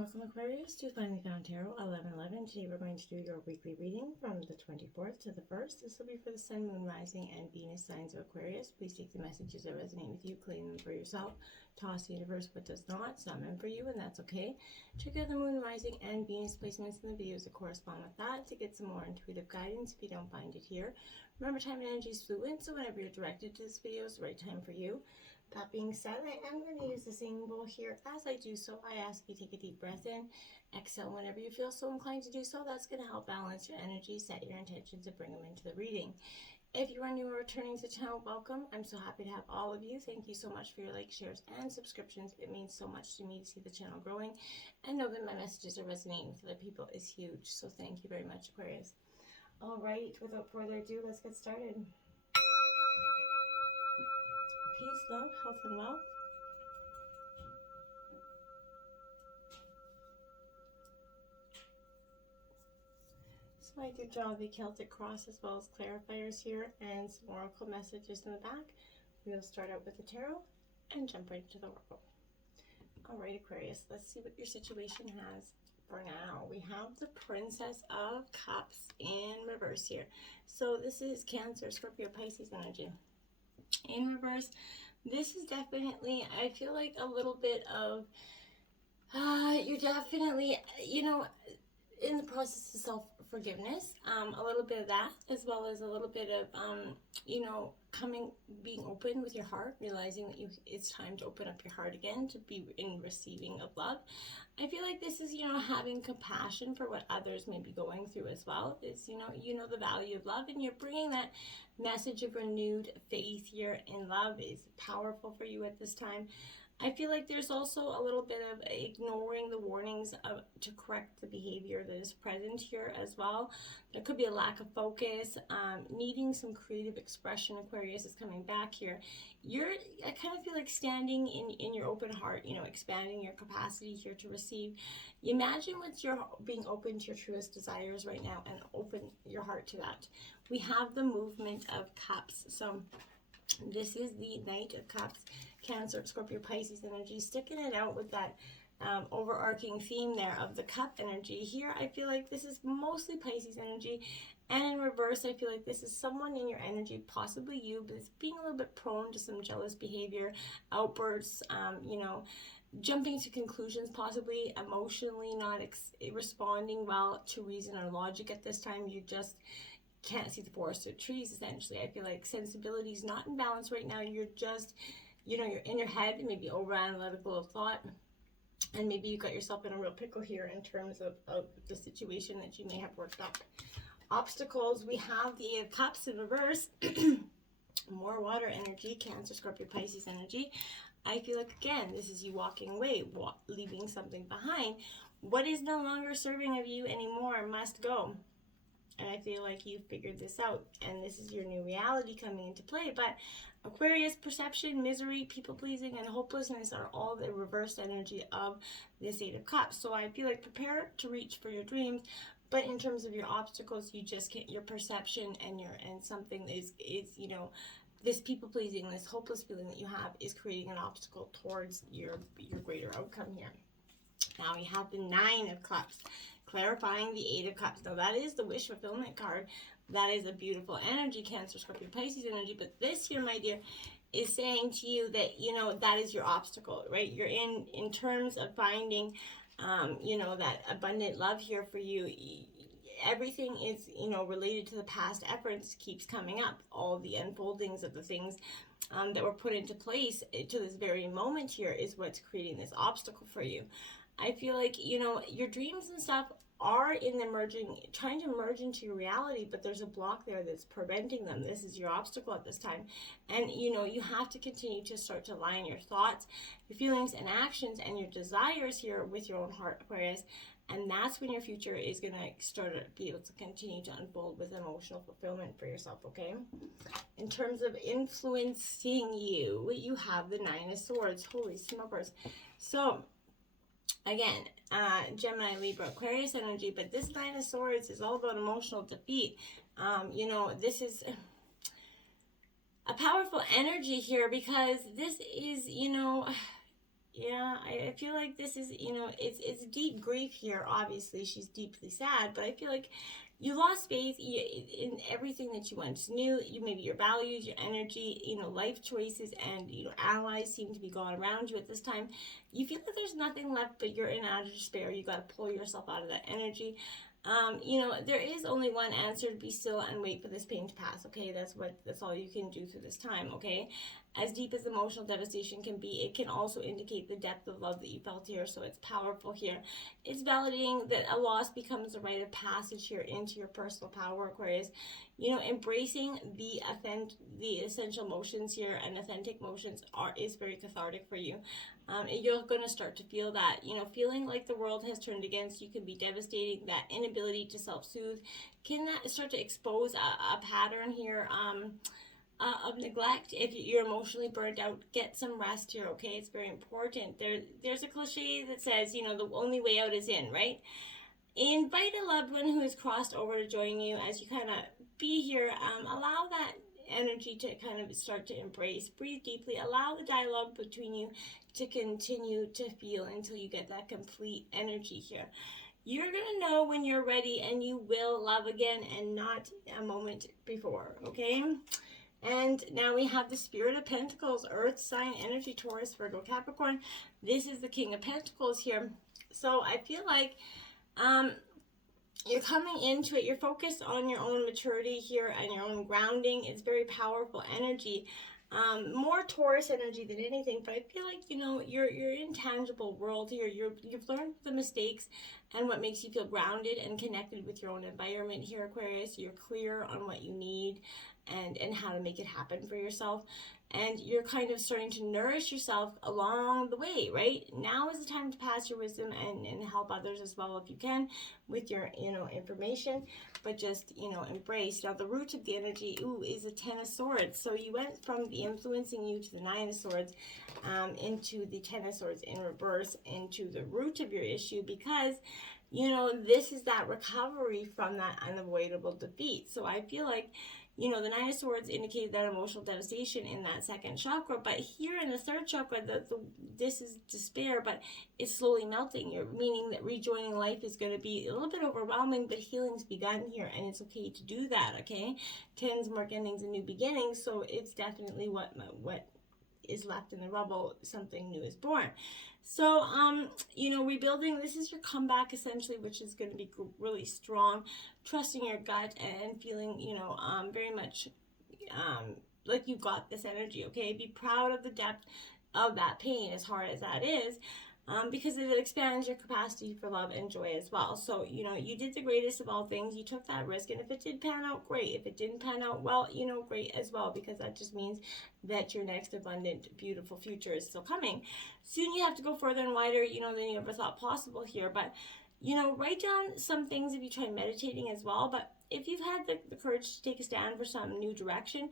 Welcome Aquarius to Finally Found Tarot 1111. Today we're going to do your weekly reading from the 24th to the 1st. This will be for the Sun, Moon, Rising, and Venus signs of Aquarius. Please take the messages that resonate with you, claim them for yourself. Toss the universe what does not. It's not meant for you, and that's okay. Check out the Moon, Rising, and Venus placements in the videos that correspond with that to get some more intuitive guidance if you don't find it here. Remember, time and energy is fluid, so whenever you're directed to this video is the right time for you. That being said, I am going to use the singing bowl here. As I do so, I ask you to take a deep breath in, exhale whenever you feel so inclined to do so. That's going to help balance your energy, set your intentions, and bring them into the reading. If you are new or returning to the channel, welcome. I'm so happy to have all of you. Thank you so much for your likes, shares, and subscriptions. It means so much to me to see the channel growing and know that my messages are resonating with other people is huge. So thank you very much, Aquarius. All right, without further ado, let's get started. Peace, love, health, and wealth. So I do draw the Celtic cross as well as clarifiers here and some oracle messages in the back. We'll start out with the tarot and jump right into the oracle. All right, Aquarius, let's see what your situation has for now. We have the Princess of Cups in reverse here. So this is Cancer, Scorpio, Pisces energy. In reverse, this is definitely, I feel like a little bit of, you're definitely, in the process of self-forgiveness, a little bit of that, as well as a little bit of, being open with your heart, realizing that it's time to open up your heart again, to be in receiving of love. I feel like this is, having compassion for what others may be going through as well. It's, the value of love, and you're bringing that message of renewed faith here in love is powerful for you at this time. I feel like there's also a little bit of ignoring the warnings to correct the behavior that is present here as well. There could be a lack of focus, needing some creative expression. Aquarius is coming back here. I kind of feel like standing in your open heart, expanding your capacity here to receive. Imagine what you're being open to your truest desires right now and open your heart to that. We have the movement of cups. So this is the Knight of Cups, Cancer, Scorpio, Pisces energy, sticking it out with that overarching theme there of the cup energy. Here, I feel like this is mostly Pisces energy, and in reverse, I feel like this is someone in your energy, possibly you, but it's being a little bit prone to some jealous behavior, outbursts, jumping to conclusions, possibly emotionally not responding well to reason or logic at this time. You just can't see the forest through trees, essentially. I feel like sensibility is not in balance right now. You're just, you're in your head, maybe over analytical of thought, and maybe you got yourself in a real pickle here in terms of the situation that you may have worked up. Obstacles, we have the Eight of Cups in reverse. More water energy, Cancer, Scorpio, Pisces energy. I feel like, again, this is you walking away, leaving something behind. What is no longer serving of you anymore must go. And I feel like you've figured this out, and this is your new reality coming into play. But Aquarius, perception, misery, people-pleasing, and hopelessness are all the reverse energy of this Eight of Cups. So I feel like prepare to reach for your dreams, but in terms of your obstacles, you just can't, your perception and something is this people-pleasing, this hopeless feeling that you have is creating an obstacle towards your greater outcome here. Now we have the Nine of Cups, clarifying the Eight of Cups. Now that is the wish fulfillment card. That is a beautiful energy, Cancer, Scorpio, Pisces energy. But this here, my dear, is saying to you that, that is your obstacle, right? You're in terms of finding, that abundant love here for you. Everything is, related to the past efforts keeps coming up. All the unfoldings of the things that were put into place to this very moment here is what's creating this obstacle for you. I feel like, your dreams and stuff are trying to merge into your reality, but there's a block there that's preventing them. This is your obstacle at this time. And, you have to continue to start to align your thoughts, your feelings and actions and your desires here with your own heart, Aquarius. And that's when your future is going to start to be able to continue to unfold with emotional fulfillment for yourself, okay? In terms of influencing you, you have the Nine of Swords. Holy smokers. So, again, Gemini, Libra, Aquarius energy, but this Nine of Swords is all about emotional defeat. This is a powerful energy here because this is, Yeah, I feel like this is, it's deep grief here. Obviously, she's deeply sad, but I feel like you lost faith in everything that you once knew. You maybe your values, your energy, life choices, and allies seem to be gone around you at this time. You feel like there's nothing left, but you're in utter despair. You got to pull yourself out of that energy. There is only one answer: to be still and wait for this pain to pass. Okay, that's all you can do through this time. Okay, as deep as emotional devastation can be, it can also indicate the depth of love that you felt here. So it's powerful here. It's validating that a loss becomes a rite of passage here into your personal power, Aquarius. Embracing the essential emotions here and authentic emotions is very cathartic for you. You're going to start to feel that, feeling like the world has turned against you can be devastating. That inability to self-soothe can start to expose a pattern here of neglect. If you're emotionally burned out, get some rest here, okay? It's very important. There's a cliche that says, the only way out is in, right? Invite a loved one who has crossed over to join you as you kind of be here. Allow that energy to kind of start to embrace. Breathe deeply. Allow the dialogue between you to continue to feel until you get that complete energy here. You're going to know when you're ready, and you will love again and not a moment before, okay? And now we have the Spirit of Pentacles, Earth sign energy, Taurus, Virgo, Capricorn. This is the King of Pentacles here. So I feel like you're coming into it. You're focused on your own maturity here and your own grounding. It's very powerful energy. More Taurus energy than anything, but I feel like, your intangible world here. You've learned the mistakes and what makes you feel grounded and connected with your own environment here, Aquarius. You're clear on what you need and how to make it happen for yourself. And you're kind of starting to nourish yourself along the way, right? Now is the time to pass your wisdom and help others as well if you can with your, information. But just, embrace. Now, the root of the energy, is a Ten of Swords. So you went from the influencing you to the Nine of Swords into the Ten of Swords in reverse, into the root of your issue, because, this is that recovery from that unavoidable defeat. So I feel like, the Nine of Swords indicated that emotional devastation in that second chakra, but here in the third chakra, this is despair, but it's slowly melting. Meaning that rejoining life is going to be a little bit overwhelming, but healing's begun here, and it's okay to do that, okay? Tens mark endings and new beginnings, so it's definitely what is left in the rubble, something new is born. So, rebuilding, this is your comeback essentially, which is going to be really strong. Trusting your gut and feeling, very much like you've got this energy, okay? Be proud of the depth of that pain, as hard as that is, because it expands your capacity for love and joy as well. So, you did the greatest of all things. You took that risk, and if it did pan out, great. If it didn't pan out, well, great as well, because that just means that your next abundant, beautiful future is still coming. Soon you have to go further and wider, than you ever thought possible here. But, write down some things if you try meditating as well. But if you've had the courage to take a stand for some new direction,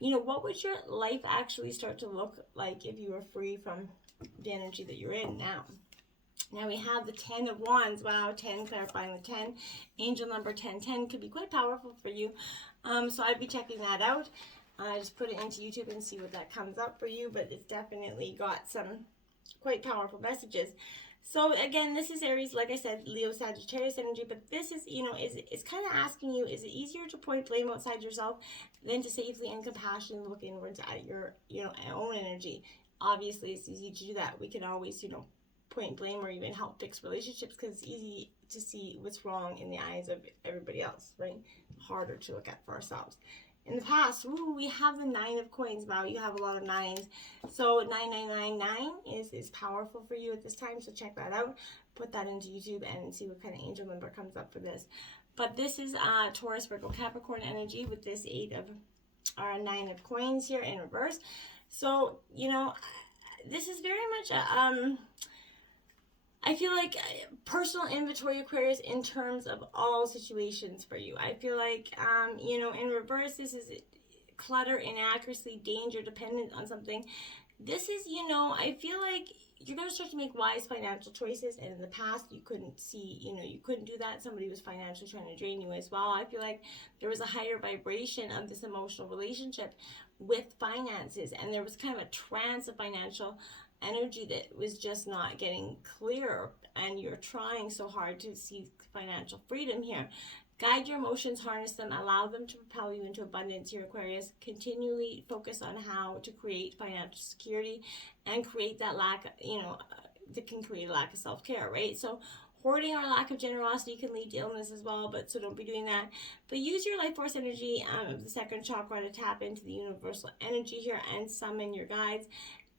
what would your life actually start to look like if you were free from the energy that you're in now? Now we have the 10 of Wands. Wow, 10, clarifying the 10. Angel number 1010 could be quite powerful for you. So I'd be checking that out. Just put it into YouTube and see what that comes up for you. But it's definitely got some quite powerful messages. So again, this is Aries, like I said, Leo, Sagittarius energy, but this is, it's kind of asking you, is it easier to point blame outside yourself than to safely and compassionately look inwards at your, own energy? Obviously, it's easy to do that. We can always, point blame or even help fix relationships because it's easy to see what's wrong in the eyes of everybody else, right? Harder to look at for ourselves. In the past, we have the 9 of coins. Wow, you have a lot of 9s. So 9999 is powerful for you at this time. So check that out. Put that into YouTube and see what kind of angel number comes up for this. But this is Taurus, Virgo, Capricorn energy with this 9 of coins here in reverse. So, this is very much a, I feel like personal inventory, Aquarius, in terms of all situations for you. I feel like, in reverse, this is clutter, inaccuracy, danger, dependent on something. This is, I feel like you're going to start to make wise financial choices. And in the past, you couldn't see, you couldn't do that. Somebody was financially trying to drain you as well. I feel like there was a higher vibration of this emotional relationship with finances. And there was kind of a trance of financial energy that was just not getting clear, and you're trying so hard to seek financial freedom here. Guide your emotions, harness them, allow them to propel you into abundance here, Aquarius. Continually focus on how to create financial security and create that lack, that can create a lack of self-care, right? So hoarding or lack of generosity can lead to illness as well, but so don't be doing that. But use your life force energy of the second chakra to tap into the universal energy here and summon your guides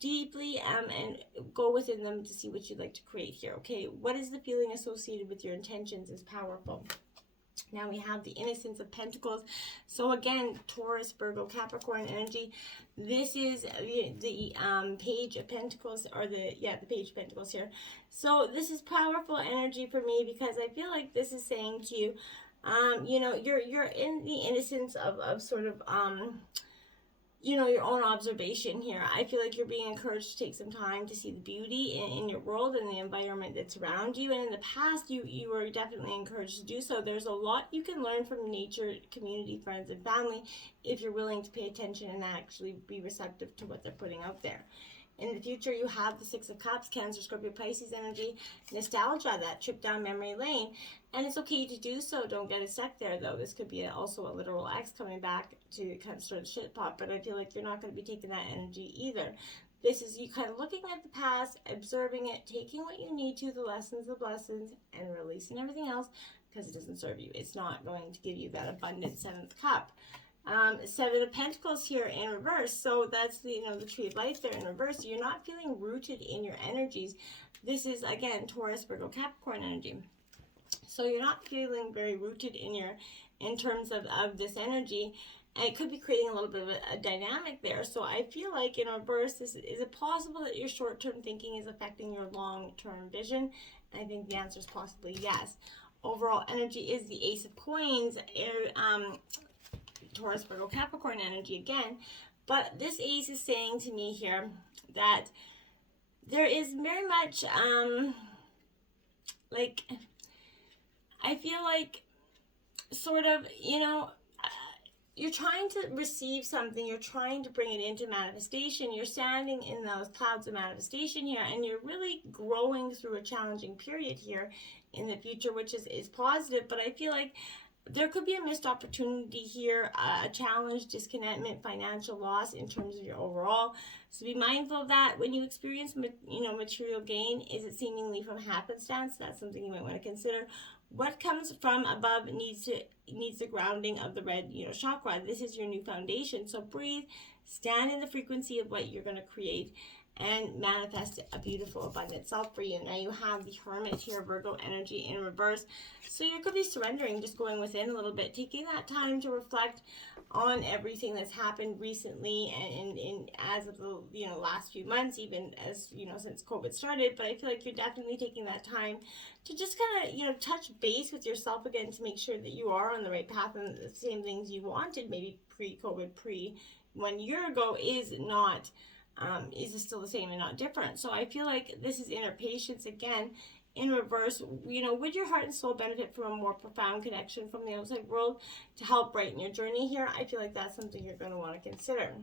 deeply, and go within them to see what you'd like to create here, okay? What is the feeling associated with your intentions is powerful. Now we have the Innocence of Pentacles. So again, Taurus, Virgo, Capricorn energy. This is the Page of Pentacles, or the Page of Pentacles here. So this is powerful energy for me, because I feel like this is saying to you, you're in the innocence of sort of your own observation here. I feel like you're being encouraged to take some time to see the beauty in your world and the environment that's around you. And in the past, you were definitely encouraged to do so. There's a lot you can learn from nature, community, friends, and family if you're willing to pay attention and actually be receptive to what they're putting out there. In the future, you have the Six of Cups, Cancer, Scorpio, Pisces energy, nostalgia, that trip down memory lane. And it's okay to do so. Don't get it stuck there, though. This could be also a literal ex coming back to kind of sort of shit pop, but I feel like you're not going to be taking that energy either. This is you kind of looking at the past, observing it, taking what you need to, the lessons, the blessings, and releasing everything else, because it doesn't serve you. It's not going to give you that abundant seventh cup. Seven of Pentacles here in reverse. So that's the Tree of Life there in reverse. You're not feeling rooted in your energies. This is again Taurus, Virgo, Capricorn energy. So you're not feeling very rooted in terms of this energy, and it could be creating a little bit of a dynamic there. So I feel like in reverse, is it possible that your short-term thinking is affecting your long-term vision? And I think the answer is possibly yes. Overall energy is the Ace of Coins, Taurus, Virgo, Capricorn energy again. But this ace is saying to me here that there is very much I feel like sort of you're trying to receive something, you're trying to bring it into manifestation, you're standing in those clouds of manifestation here, and you're really growing through a challenging period here in the future, which is positive. But I feel like there could be a missed opportunity here, a challenge, discontentment, financial loss in terms of your overall. So be mindful of that. When you experience, material gain, is it seemingly from happenstance? That's something you might want to consider. What comes from above needs the grounding of the red, chakra. This is your new foundation. So breathe, stand in the frequency of what you're going to create, and manifest a beautiful, abundant self for you. Now you have the Hermit here, Virgo energy in reverse. So you could be surrendering, just going within a little bit, taking that time to reflect on everything that's happened recently and as of the last few months, even as since COVID started. But I feel like you're definitely taking that time to just kind of touch base with yourself again to make sure that you are on the right path, and the same things you wanted maybe pre-COVID, 1 year ago is not. Is still the same and not different. So I feel like this is inner patience again in reverse. Would your heart and soul benefit from a more profound connection from the outside world to help brighten your journey here? I feel like that's something you're going to want to consider.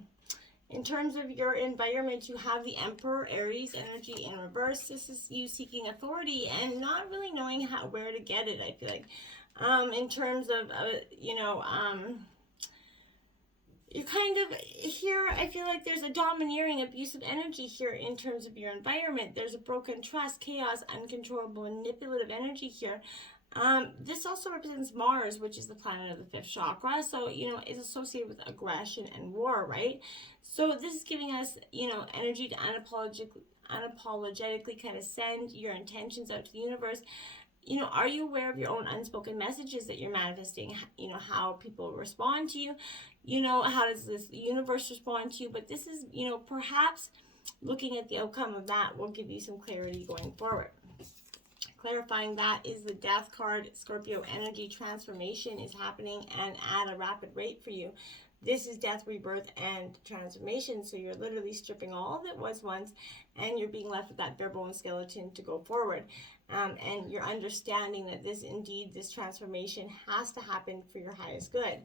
In terms of your environment, you have the Emperor, Aries energy in reverse. This is you seeking authority and not really knowing where to get it, I feel like. In terms of, you kind of here, I feel like there's a domineering, abusive energy here in terms of your environment. There's a broken trust, chaos, uncontrollable, manipulative energy here. This also represents Mars, which is the planet of the fifth chakra. So, is associated with aggression and war, right? So this is giving us, energy to unapologetically kind of send your intentions out to the universe. Are you aware of your own unspoken messages that you're manifesting? How people respond to you. How does this universe respond to you? But this is, perhaps looking at the outcome of that will give you some clarity going forward. Clarifying that is the Death card. Scorpio energy transformation is happening and at a rapid rate for you. This is death, rebirth, and transformation. So you're literally stripping all that was once, and you're being left with that bare bone skeleton to go forward. And you're understanding that this transformation has to happen for your highest good.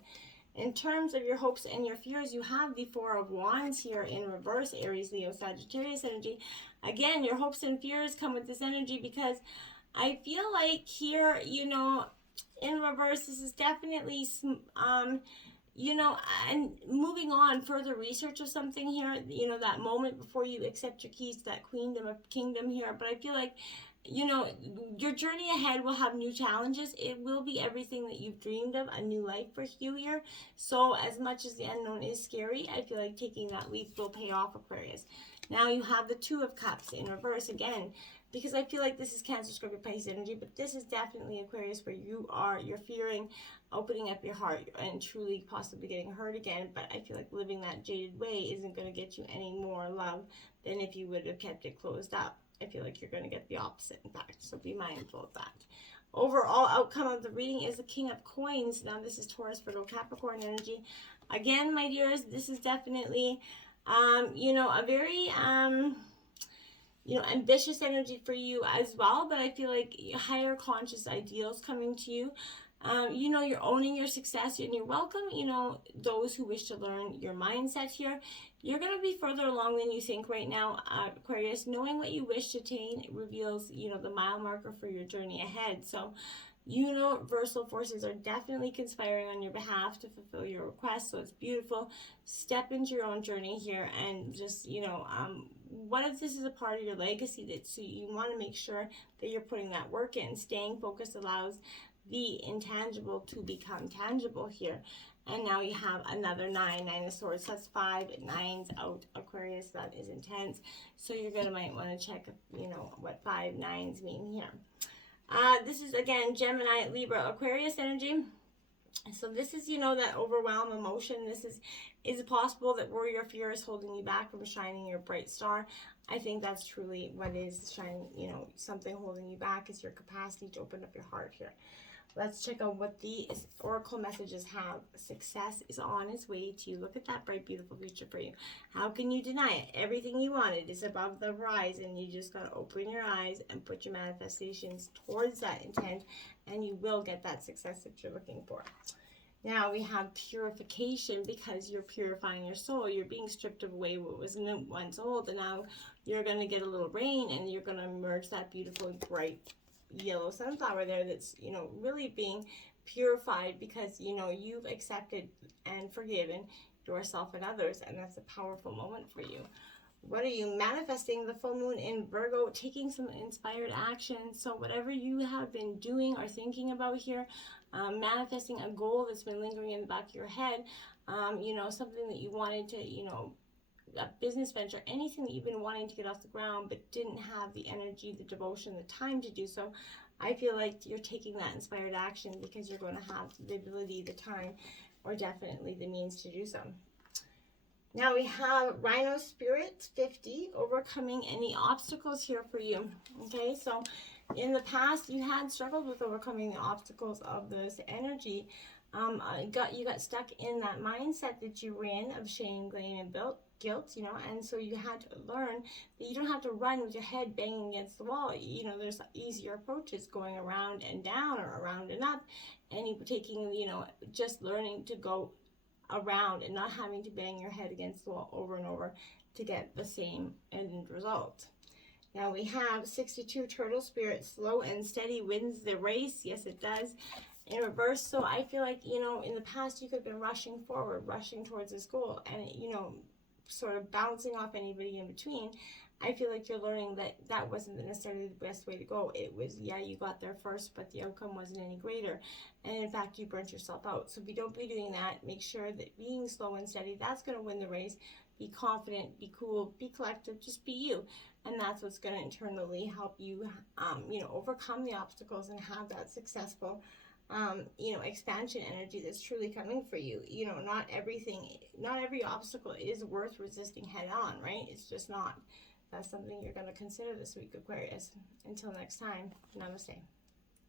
In terms of your hopes and your fears, you have the Four of Wands here in reverse, Aries, Leo, Sagittarius energy. Again, your hopes and fears come with this energy because I feel like here, you know, in reverse, this is definitely, you know, and moving on, further research of something here, you know, that moment before you accept your keys to that queendom of kingdom here. But I feel like, you know, your journey ahead will have new challenges. It will be everything that you've dreamed of, a new life for you here. So as much as the unknown is scary, I feel like taking that leap will pay off, Aquarius. Now you have the Two of Cups in reverse again, because I feel like this is Cancer, Scorpio, Pisces energy, but this is definitely Aquarius where you're fearing opening up your heart and truly possibly getting hurt again. But I feel like living that jaded way isn't going to get you any more love than if you would have kept it closed up. I feel like you're going to get the opposite, in fact, so be mindful of that. Overall outcome of the reading is the King of Coins. Now this is Taurus, Virgo, Capricorn energy. Again, my dears, this is definitely, you know, a very, you know, ambitious energy for you as well, but I feel like higher conscious ideals coming to you. You know, you're owning your success and you're welcome, you know, those who wish to learn your mindset here. You're going to be further along than you think right now, Aquarius. Knowing what you wish to attain reveals, you know, the mile marker for your journey ahead. So universal forces are definitely conspiring on your behalf to fulfill your request. So it's beautiful. Step into your own journey here and just, you know, what if this is a part of your legacy that so you want to make sure that you're putting that work in. Staying focused allows the intangible to become tangible here. And now you have another 9 of swords. That's 5 9s out, Aquarius. That is intense. So you're gonna might want to check, you know, what 5 9s mean here. This is again Gemini, Libra, Aquarius energy. So this is, you know, that overwhelm emotion. This is it possible that worry or fear is holding you back from shining your bright star? I think that's truly what is shining, you know, something holding you back is your capacity to open up your heart here. Let's check out what the oracle messages have. Success is on its way to you. Look at that bright, beautiful future for you. How can you deny it? Everything you wanted is above the horizon. You just got to open your eyes and put your manifestations towards that intent, and you will get that success that you're looking for. Now we have purification because you're purifying your soul. You're being stripped of away what was once old, and now you're going to get a little rain, and you're going to emerge that beautiful, bright, yellow sunflower there that's, you know, really being purified because, you know, you've accepted and forgiven yourself and others, and that's a powerful moment for you. What are you manifesting? The full moon in Virgo, taking some inspired action. So whatever you have been doing or thinking about here, manifesting a goal that's been lingering in the back of your head, you know, something that you wanted to, you know, a business venture, anything that you've been wanting to get off the ground but didn't have the energy, the devotion, the time to do so. I feel like you're taking that inspired action because you're going to have the ability, the time, or definitely the means to do so. Now we have Rhino Spirit 50, overcoming any obstacles here for you. Okay, so in the past you had struggled with overcoming the obstacles of this energy. You got stuck in that mindset that you were in of shame, blame, and guilt, you know, and so you had to learn that you don't have to run with your head banging against the wall. You know, there's easier approaches, going around and down or around and up, and you taking, you know, just learning to go around and not having to bang your head against the wall over and over to get the same end result. Now we have 62 Turtle Spirit, slow and steady wins the race. Yes, it does. In reverse, so I feel like, you know, in the past you could have been rushing forward, rushing towards this goal, and, you know, sort of bouncing off anybody in between. I feel like you're learning that that wasn't necessarily the best way to go. It was, yeah, you got there first, but the outcome wasn't any greater. And in fact, you burnt yourself out. So if you don't be doing that, make sure that being slow and steady, that's going to win the race. Be confident, be cool, be collective, just be you. And that's what's going to internally help you, you know, overcome the obstacles and have that successful you know, expansion energy that's truly coming for you. You know, not every obstacle is worth resisting head on, right? It's just not. That's something you're going to consider this week, Aquarius. Until next time, namaste.